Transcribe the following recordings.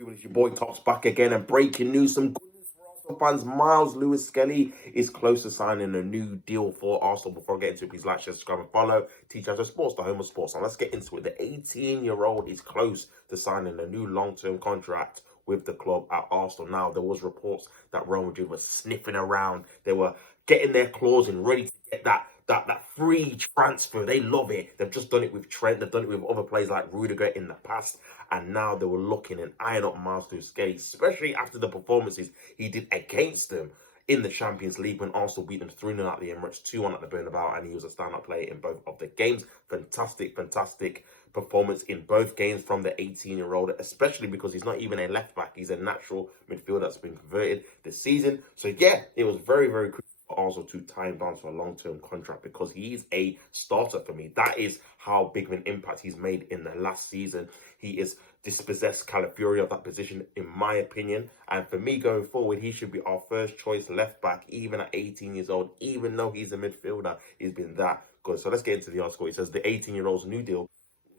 People, it's your boy Cops back again, and breaking news, some good news for Arsenal fans. Miles Lewis-Skelly is close to signing a new deal for Arsenal. Before I get into it, please like, share, subscribe, and follow Teach Us Sports, the home of sports. Now let's get into it. The 18-year-old is close to signing a new long-term contract with the club at Arsenal. Now, there was reports that Real Madrid was sniffing around. They were getting their claws in, ready to get that free transfer. They love it. They've just done it with Trent. They've done it with other players like Rudiger in the past. And now they were looking and eyeing up Miles Lewis-Skelly, especially after the performances he did against them in the Champions League when Arsenal beat them 3-0 at the Emirates, 2-1 at the Bernabeu, and he was a stand-up player in both of the games. Fantastic performance in both games from the 18-year-old, especially because he's not even a left-back. He's a natural midfielder that's been converted this season. So yeah, it was very crucial for Arsenal to tie him down to a long-term contract because he's a starter for me. That is how big of an impact he's made in the last season. He is dispossessed Calafiori of that position, in my opinion. And for me, going forward, he should be our first choice left back, even at 18 years old, even though he's a midfielder. He's been that good. So let's get into the article. It says the 18-year-old's new deal will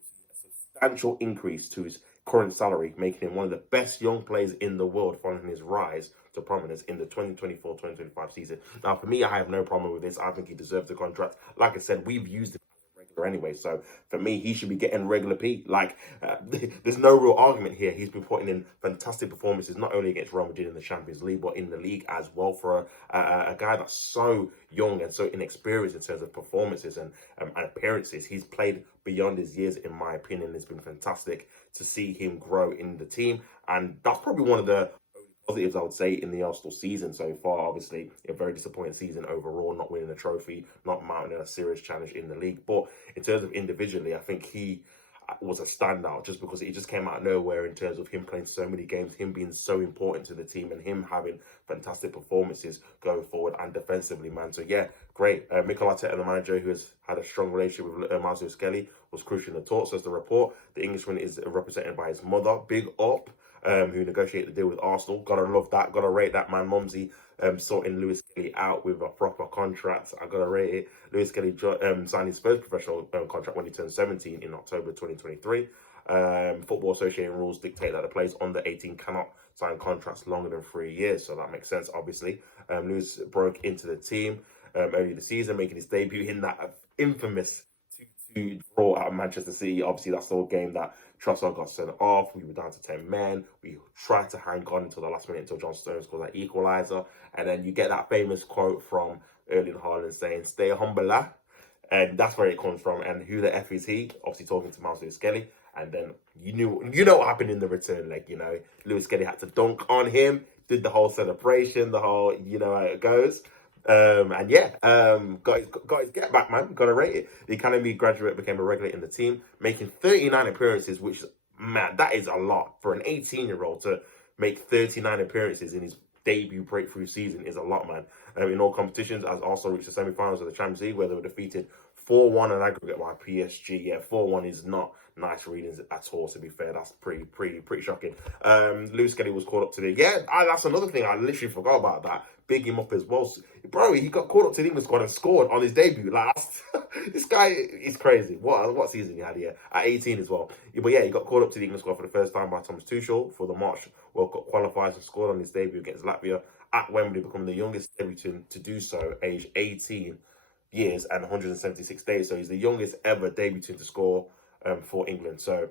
see a substantial increase to his current salary, making him one of the best young players in the world following his rise to prominence in the 2024-2025 season. Now, for me, I have no problem with this. I think he deserves the contract. Like I said, we've used it anyway, so for me, he should be getting regular P. There's no real argument here. He's been putting in fantastic performances, not only against Real Madrid in the Champions League, but in the league as well for a guy that's so young and so inexperienced in terms of performances and appearances. He's played beyond his years, in my opinion. It's been fantastic to see him grow in the team, and that's probably one of the positives I would say in the Arsenal season so far. Obviously, a very disappointing season overall, not winning a trophy, not mounting a serious challenge in the league. But in terms of individually, I think he was a standout just because it just came out of nowhere in terms of him playing so many games, him being so important to the team, and him having fantastic performances going forward and defensively, man. So yeah, great. Mikel Arteta, the manager, who has had a strong relationship with Miles Lewis-Skelly, was crucial in the talks. As the report, the Englishman is represented by his mother, Big Up, who negotiated the deal with Arsenal. Gotta love that. Gotta rate that, man. Mumsy sorting Lewis-Skelly out with a proper contract. I gotta rate it. Lewis-Skelly signed his first professional contract when he turned 17 in October 2023. Football Association rules dictate that the players under 18 cannot sign contracts longer than 3 years, so that makes sense, obviously. Lewis broke into the team early this season, making his debut in that infamous 2-2 draw at Manchester City. Obviously, that's the whole game that Trossard got sent off. We were down to 10 men. We tried to hang on until the last minute until John Stones scored that equaliser. And then you get that famous quote from Erling Haaland saying, "Stay humble, lah." And that's where it comes from. And who the F is he? Obviously talking to Miles Lewis-Skelly. And then you know what happened in the return leg, Lewis-Skelly had to dunk on him, did the whole celebration, the whole, how it goes. Got his get back, man. Gotta rate it. The academy graduate became a regular in the team, making 39 appearances, which, man, that is a lot for an 18-year-old to make 39 appearances in his debut breakthrough season is a lot, man. In all competitions, as Arsenal reached the semi-finals of the Champions League, where they were defeated 4-1 in aggregate by PSG. Yeah, 4-1 is not nice readings at all, to be fair. That's pretty shocking. Lewis-Skelly was called up to the... Yeah, that's another thing. I literally forgot about that. Big him up as well. Bro, he got called up to the England squad and scored on his debut. This guy is crazy. What season he had here? At 18 as well. But yeah, he got called up to the England squad for the first time by Thomas Tuchel for the March World Cup qualifiers and scored on his debut against Latvia at Wembley, becoming the youngest debutant to do so, aged 18 years and 176 days. So he's the youngest ever debutant to score for England. So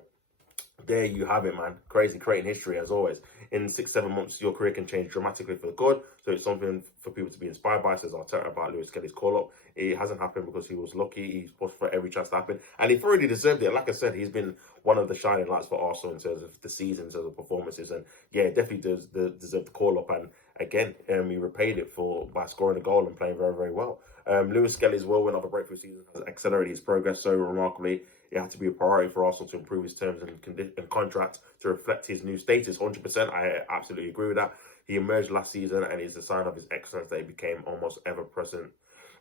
there you have it, man. Crazy, creating history as always. In 6-7 months, your career can change dramatically for the good. So it's something for people to be inspired by, says Arteta about Lewis-Skelly's call-up. It hasn't happened because he was lucky. He's pushed for every chance to happen. And he thoroughly deserved it. Like I said, he's been one of the shining lights for Arsenal in terms of the season, in terms of performances. And yeah, definitely does deserve the call-up. And again, he repaid it by scoring a goal and playing very well. Lewis-Skelly's whirlwind of a breakthrough season has accelerated his progress so remarkably. It had to be a priority for Arsenal to improve his terms and contract to reflect his new status. 100%, I absolutely agree with that. He emerged last season, and it's a sign of his excellence that he became almost ever-present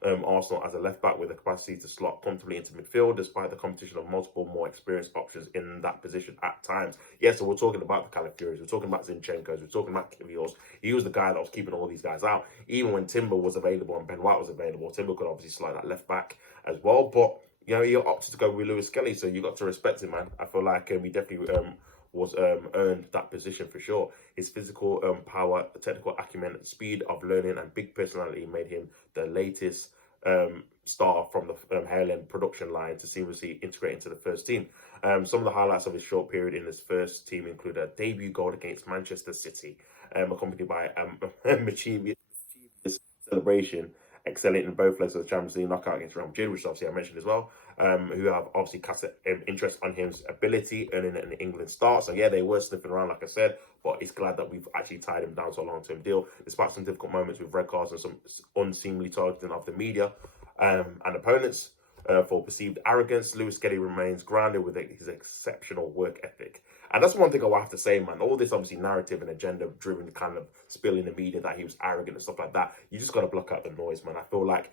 Arsenal as a left-back with the capacity to slot comfortably into midfield, despite the competition of multiple more experienced options in that position at times. Yeah, so we're talking about the Calafiori's, we're talking about Zinchenko's, we're talking about Kivior's. He was the guy that was keeping all these guys out. Even when Timber was available and Ben White was available, Timber could obviously slide that left-back as well, but... he opted to go with Lewis-Skelly, so you got to respect him, man. I feel like he definitely was earned that position for sure. His physical power, technical acumen, speed of learning, and big personality made him the latest star from the Highland production line to seamlessly integrate into the first team. Some of the highlights of his short period in his first team include a debut goal against Manchester City, accompanied by mischievous celebration, excelling in both legs of the Champions League knockout against Real Madrid, which obviously I mentioned as well, who have obviously cast interest on his ability, earning an England start. So yeah, they were sniffing around, like I said, but it's glad that we've actually tied him down to a long-term deal, despite some difficult moments with red cards and some unseemly targeting of the media and opponents. For perceived arrogance, Lewis-Skelly remains grounded with his exceptional work ethic. And that's one thing I will have to say, man. All this obviously narrative and agenda-driven kind of spill in the media that he was arrogant and stuff like that, you just got to block out the noise, man. I feel like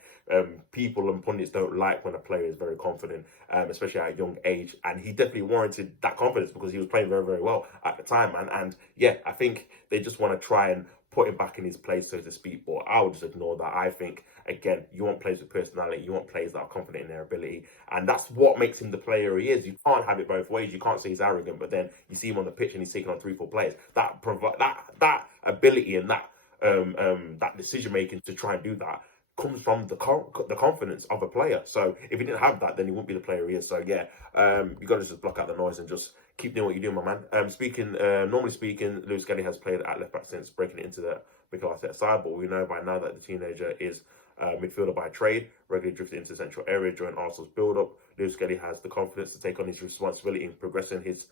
people and pundits don't like when a player is very confident, especially at a young age. And he definitely warranted that confidence because he was playing very, very well at the time, man. And yeah, I think they just want to try and put him back in his place, so to speak. But I would just ignore that. I think, again, you want players with personality. You want players that are confident in their ability. And that's what makes him the player he is. You can't have it both ways. You can't say he's arrogant, but then you see him on the pitch and he's taking on 3-4 players. That ability and that decision-making to try and do that comes from the confidence of a player. So if he didn't have that, then he wouldn't be the player he is. So yeah, you got to just block out the noise and just keep doing what you're doing, my man. Normally speaking, Lewis-Skelly has played at left back since breaking it into the Mikel Arteta side, but we know by now that the teenager is midfielder by trade, regularly drifted into the central area during Arsenal's build-up. Lewis-Skelly has the confidence to take on his responsibility in progressing his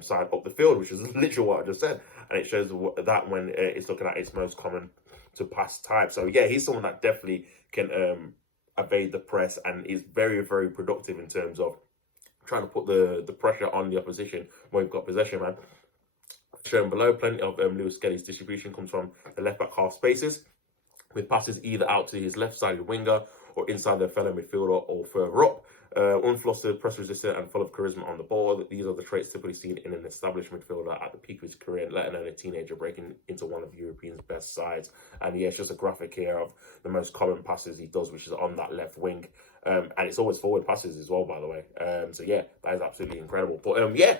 side up the field, which is literally what I just said, and it shows that when it's looking at its most common to pass type. So yeah, he's someone that definitely can evade the press and is very, very productive in terms of trying to put the pressure on the opposition when we've got possession, man. Shown below, plenty of Lewis-Skelly's distribution comes from the left-back half spaces, with passes either out to his left-sided winger or inside their fellow midfielder or further up. Unflustered, press-resistant, and full of charisma on the ball. These are the traits typically seen in an established midfielder at the peak of his career, let alone a teenager breaking into one of Europe's best sides. And yeah, it's just a graphic here of the most common passes he does, which is on that left wing. And it's always forward passes as well, by the way. So yeah, that is absolutely incredible. But yeah,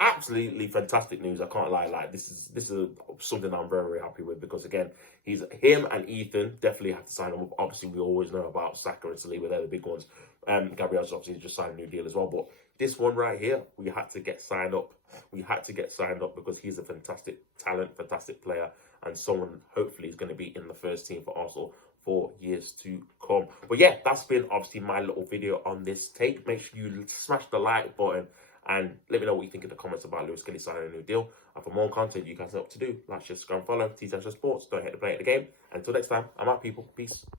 absolutely fantastic news. I can't lie. Like this is something I'm very, very happy with because again, him and Ethan definitely have to sign him up. Obviously, we always know about Saka and Saliba; they're the big ones. Gabriel's obviously just signed a new deal as well. But this one right here, we had to get signed up. We had to get signed up because he's a fantastic talent, fantastic player, and someone hopefully is going to be in the first team for Arsenal for years to come. But yeah, that's been obviously my little video on this take. Make sure you smash the like button and let me know what you think in the comments about Lewis-Skelly signing a new deal. And for more content, you guys know what to do. Like, share, subscribe, and follow. Teach Sports. Don't hate the play at the game. Until next time, I'm out, people. Peace.